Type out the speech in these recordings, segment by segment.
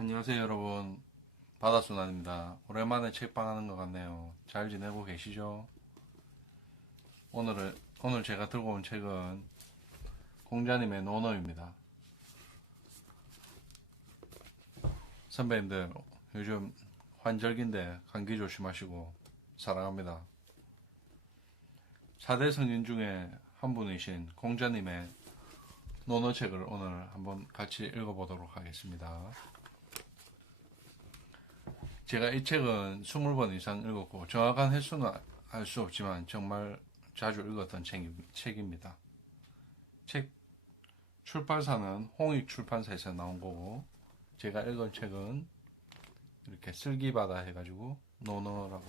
안녕하세요 여러분, 바다순환입니다. 오랜만에 책방하는 것 같네요. 잘 지내고 계시죠? 오늘 제가 들고 온 책은 공자님의 논어입니다. 선배님들 요즘 환절기인데 감기 조심하시고 사랑합니다. 4대 성인 중에 한 분이신 공자님의 논어책을 오늘 한번 같이 읽어보도록 하겠습니다. 제가 이 책은 20번 이상 읽었고 정확한 횟수는 알 수 없지만 정말 자주 읽었던 책입니다. 책 출판사는 홍익출판사에서 나온 거고 제가 읽은 책은 이렇게 슬기바다 해가지고 논어라고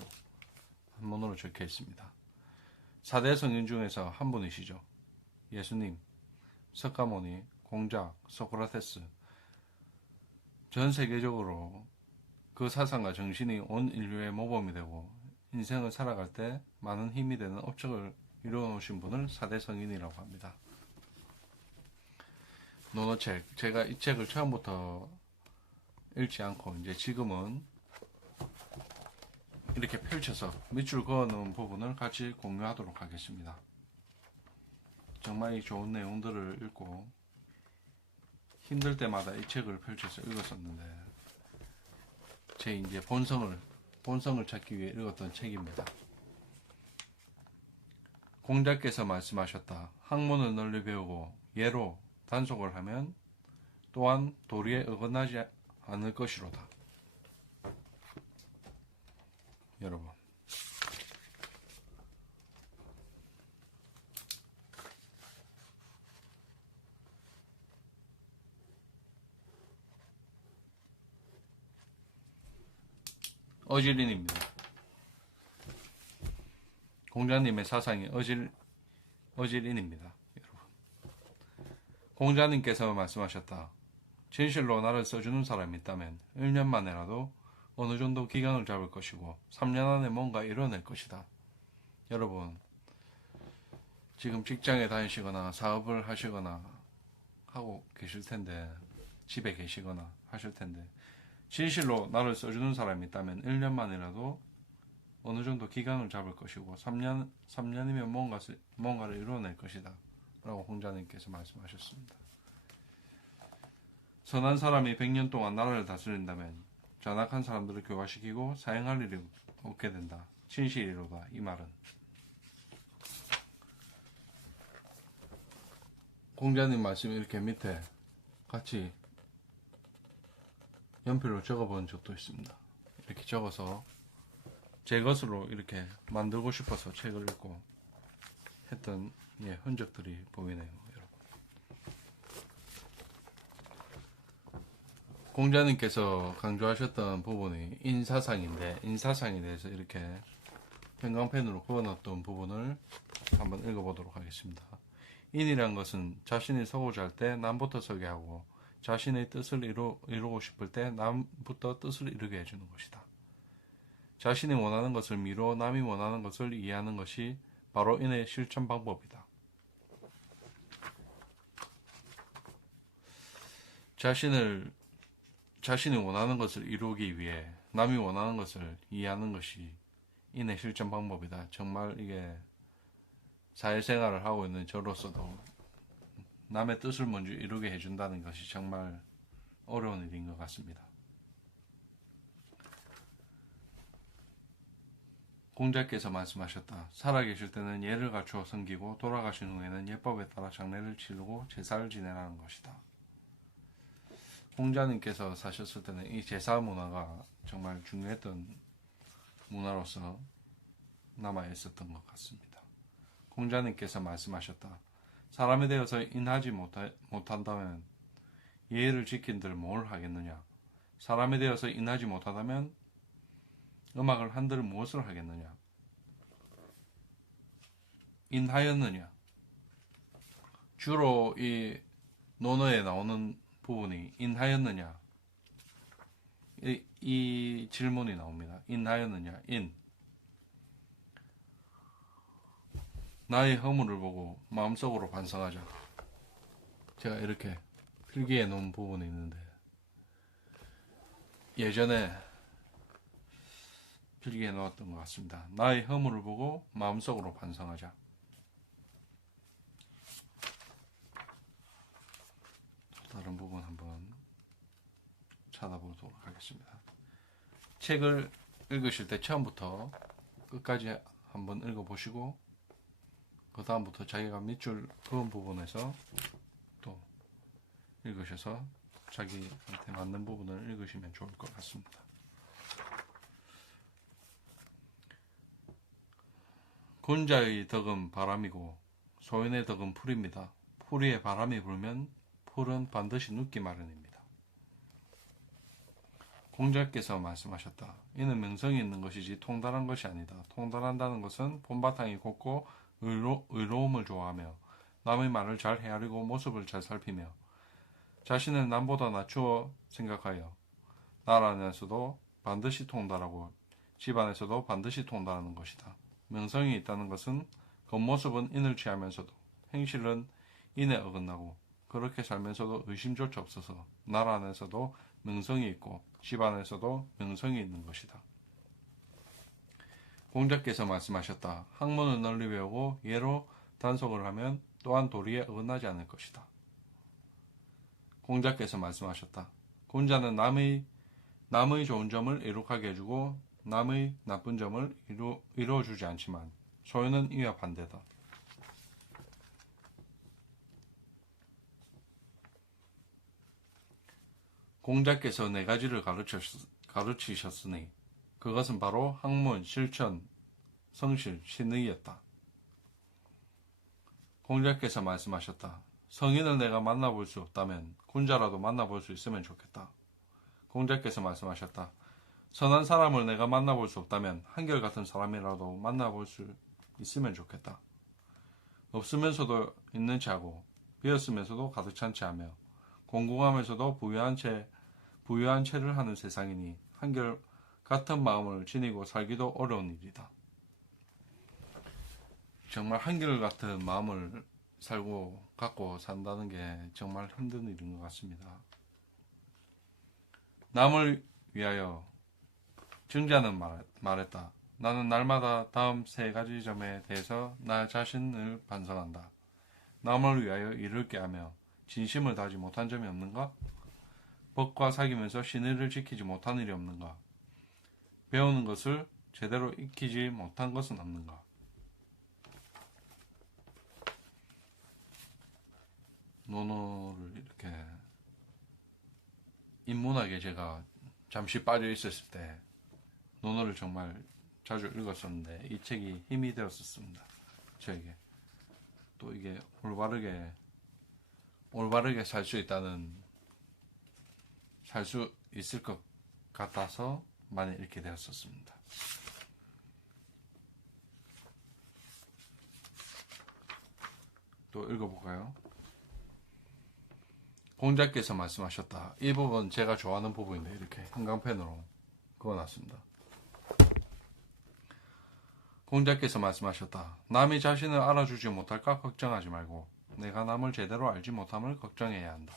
한문으로 적혀 있습니다. 4대 성인 중에서 한 분이시죠. 예수님, 석가모니, 공자, 소크라테스. 전 세계적으로 그 사상과 정신이 온 인류의 모범이 되고 인생을 살아갈 때 많은 힘이 되는 업적을 이루어 놓으신 분을 4대 성인이라고 합니다. 논어책, 제가 이 책을 처음부터 읽지 않고 이제 지금은 이렇게 펼쳐서 밑줄 그어놓은 부분을 같이 공유하도록 하겠습니다. 정말 이 좋은 내용들을 읽고 힘들 때마다 이 책을 펼쳐서 읽었었는데 제 이제 본성을 찾기 위해 읽었던 책입니다. 공자께서 말씀하셨다. 학문을 널리 배우고 예로 단속을 하면 또한 도리에 어긋나지 않을 것이로다. 여러분, 어질인입니다. 공자님의 사상이 어질인입니다. 여러분, 공자님께서 말씀하셨다. 진실로 나를 써주는 사람이 있다면 1년 만에라도 어느 정도 기강을 잡을 것이고 3년 안에 뭔가 이뤄낼 것이다. 여러분, 지금 직장에 다니시거나 사업을 하시거나 하고 계실 텐데, 집에 계시거나 하실 텐데, 진실로 나를 써주는 사람이 있다면 1년 만이라도 어느 정도 기강을 잡을 것이고 3년이면 뭔가를 이뤄낼 것이다. 라고 공자님께서 말씀하셨습니다. 선한 사람이 100년 동안 나라를 다스린다면 잔악한 사람들을 교화시키고 사행할 일이 없게 된다. 진실이로다. 이 말은. 공자님 말씀이 이렇게 밑에 같이 연필로 적어본 적도 있습니다. 이렇게 적어서 제 것으로 이렇게 만들고 싶어서 책을 읽고 했던 흔적들이 보이네요. 여러분. 공자님께서 강조하셨던 부분이 인사상인데 인사상에 대해서 이렇게 형광펜으로 그어놨던 부분을 한번 읽어보도록 하겠습니다. 인이란 것은 자신이 서고자 할 때 남부터 서게 하고 자신의 뜻을 이루고 싶을 때 남부터 뜻을 이루게 해주는 것이다. 자신이 원하는 것을 미루어 남이 원하는 것을 이해하는 것이 바로 인의 실천 방법이다. 자신이 원하는 것을 이루기 위해 남이 원하는 것을 이해하는 것이 인의 실천 방법이다. 정말 이게 사회생활을 하고 있는 저로서도 남의 뜻을 먼저 이루게 해준다는 것이 정말 어려운 일인 것 같습니다. 공자께서 말씀하셨다. 살아계실 때는 예를 갖추어 섬기고 돌아가신 후에는 예법에 따라 장례를 치르고 제사를 지내라는 것이다. 공자님께서 사셨을 때는 이 제사 문화가 정말 중요했던 문화로서 남아 있었던 것 같습니다. 공자님께서 말씀하셨다. 사람에 대해서 인하지 못한다면 예의를 지킨들 뭘 하겠느냐. 사람에 대해서 인하지 못하다면 음악을 한들 무엇을 하겠느냐. 인하였느냐. 주로 이 논어에 나오는 부분이 인하였느냐. 이 질문이 나옵니다. 인하였느냐. 나의 허물을 보고 마음속으로 반성하자. 제가 이렇게 필기해 놓은 부분이 있는데 예전에 필기해 놓았던 것 같습니다. 나의 허물을 보고 마음속으로 반성하자. 다른 부분 한번 찾아보도록 하겠습니다. 책을 읽으실 때 처음부터 끝까지 한번 읽어보시고 그 다음부터 자기가 밑줄 그은 부분에서 또 읽으셔서 자기한테 맞는 부분을 읽으시면 좋을 것 같습니다. 군자의 덕은 바람이고 소인의 덕은 풀입니다. 풀이에 바람이 불면 풀은 반드시 눕기 마련입니다. 공자께서 말씀하셨다. 이는 명성이 있는 것이지 통달한 것이 아니다. 통달한다는 것은 본바탕이 곱고 의로움을 좋아하며 남의 말을 잘 헤아리고 모습을 잘 살피며 자신을 남보다 낮추어 생각하여 나라 안에서도 반드시 통달하고 집안에서도 반드시 통달하는 것이다. 명성이 있다는 것은 겉모습은 인을 취하면서도 행실은 인에 어긋나고 그렇게 살면서도 의심조차 없어서 나라 안에서도 명성이 있고 집안에서도 명성이 있는 것이다. 공자께서 말씀하셨다. 학문을 널리 배우고 예로 단속을 하면 또한 도리에 어긋나지 않을 것이다. 공자께서 말씀하셨다. 군자는 남의 좋은 점을 이룩하게 해주고 남의 나쁜 점을 이루어주지 않지만 소유는 이와 반대다. 공자께서 네 가지를 가르치셨으니 그것은 바로 학문, 실천, 성실, 신의였다. 공자께서 말씀하셨다. 성인을 내가 만나볼 수 없다면 군자라도 만나볼 수 있으면 좋겠다. 공자께서 말씀하셨다. 선한 사람을 내가 만나볼 수 없다면 한결같은 사람이라도 만나볼 수 있으면 좋겠다. 없으면서도 있는 채 하고 비었으면서도 가득 찬 채 하며 공공하면서도 부유한 채를 하는 세상이니 한결 같은 마음을 지니고 살기도 어려운 일이다. 정말 한결같은 마음을 갖고 산다는 게 정말 힘든 일인 것 같습니다. 남을 위하여 증자는 말했다. 나는 날마다 다음 세 가지 점에 대해서 나 자신을 반성한다. 남을 위하여 일을 꾀하며 진심을 다하지 못한 점이 없는가? 법과 사귀면서 신의를 지키지 못한 일이 없는가? 배우는 것을 제대로 익히지 못한 것은 없는가? 논어를 이렇게 인문학에 제가 잠시 빠져 있었을 때 논어를 정말 자주 읽었었는데 이 책이 힘이 되었었습니다. 저에게 또 이게 올바르게 살 수 있을 것 같아서 많이 읽게 되었었습니다. 또 읽어볼까요? 공자께서 말씀하셨다. 이 부분 제가 좋아하는 부분인데 이렇게 형광펜으로 그어놨습니다. 공자께서 말씀하셨다. 남이 자신을 알아주지 못할까 걱정하지 말고 내가 남을 제대로 알지 못함을 걱정해야 한다.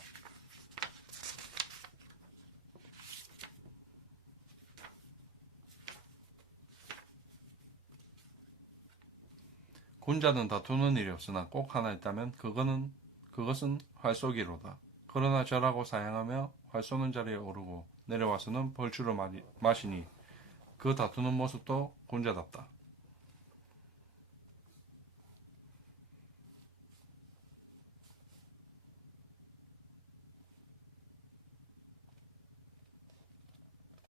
군자는 다투는 일이 없으나 꼭 하나 있다면 그것은 활 쏘기로다. 그러나 절하고 사양하며 활 쏘는 자리에 오르고 내려와서는 벌주를 마시니 그 다투는 모습도 군자답다.